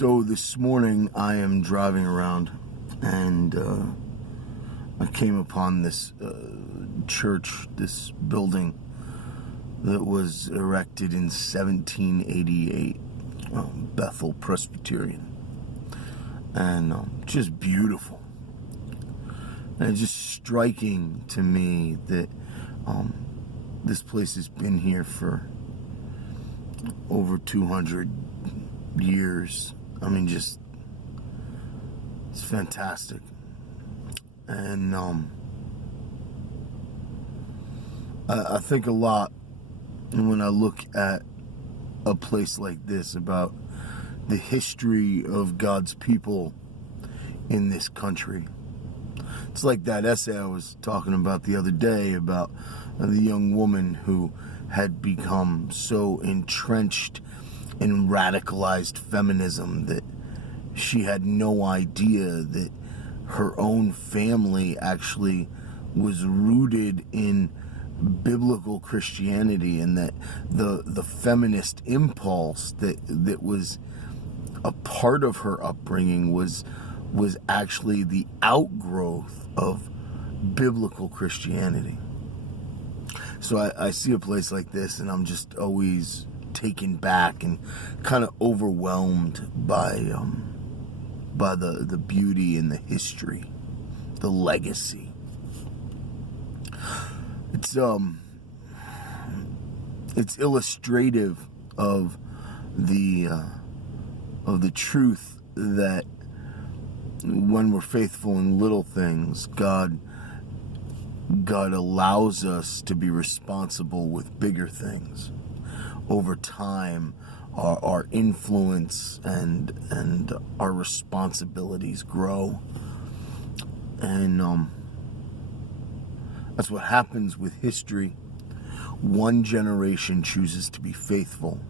So this morning I am driving around and I came upon this church, this building that was erected in 1788, Bethel Presbyterian, and just beautiful. And it's just striking to me that this place has been here for over 200 years. I mean, just, it's fantastic. And I think a lot when I look at a place like this about the history of God's people in this country. It's like that essay I was talking about the other day about the young woman who had become so entrenched in radicalized feminism that she had no idea that her own family actually was rooted in biblical Christianity, and that the feminist impulse that was a part of her upbringing was actually the outgrowth of biblical Christianity. So I see a place like this and I'm just always taken back and kind of overwhelmed by the beauty and the history, the legacy. It's illustrative of the truth that when we're faithful in little things, God allows us to be responsible with bigger things. Over time, our influence and our responsibilities grow. And that's what happens with history. One generation chooses to be faithful,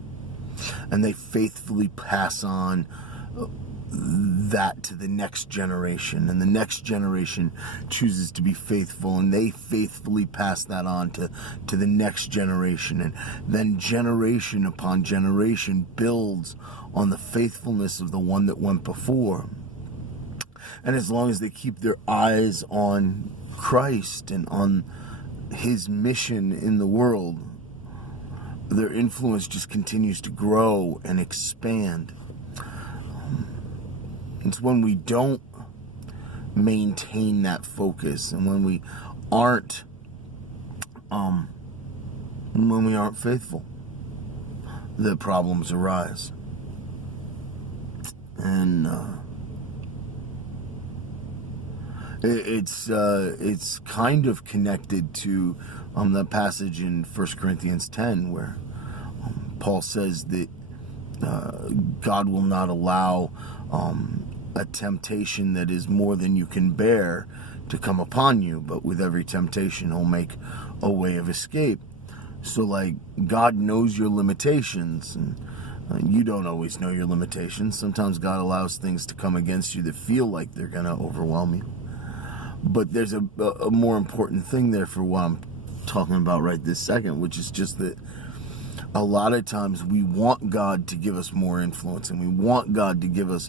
and they faithfully pass on that to the next generation, and the next generation chooses to be faithful, and they faithfully pass that on to the next generation, and then generation upon generation builds on the faithfulness of the one that went before. And as long as they keep their eyes on Christ and on his mission in the world, their influence just continues to grow and expand. It's when we don't maintain that focus, and when we aren't faithful, that problems arise. And it's kind of connected to that passage in 1 Corinthians 10 where Paul says that God will not allow a temptation that is more than you can bear to come upon you, but with every temptation he'll make a way of escape. So like, God knows your limitations, and you don't always know your limitations. Sometimes God allows things to come against you that feel like they're going to overwhelm you. But there's a more important thing there for what I'm talking about right this second, which is just that a lot of times we want God to give us more influence, and we want God to give us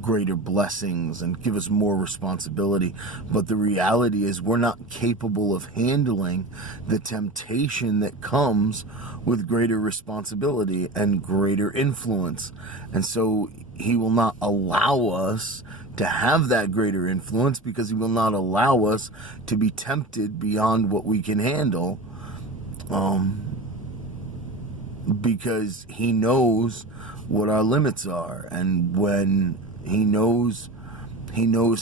greater blessings and give us more responsibility. But the reality is we're not capable of handling the temptation that comes with greater responsibility and greater influence. And so he will not allow us to have that greater influence, because he will not allow us to be tempted beyond what we can handle. Because he knows what our limits are, and when he knows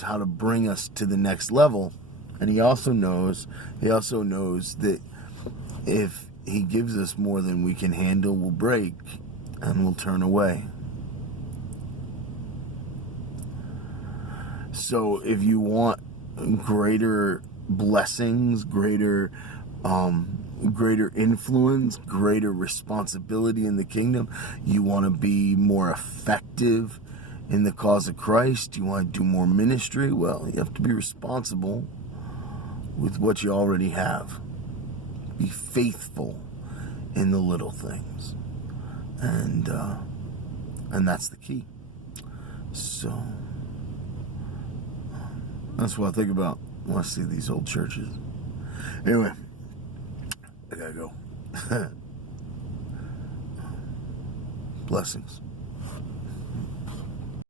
how to bring us to the next level. And he also knows that if he gives us more than we can handle, we'll break and we'll turn away. So if you want greater blessings, greater influence, greater responsibility in the kingdom, you want to be more effective in the cause of Christ, you want to do more ministry, well, you have to be responsible with what you already have. Be faithful in the little things. And And that's the key. So that's what I think about when I see these old churches. Anyway, I gotta go. Blessings.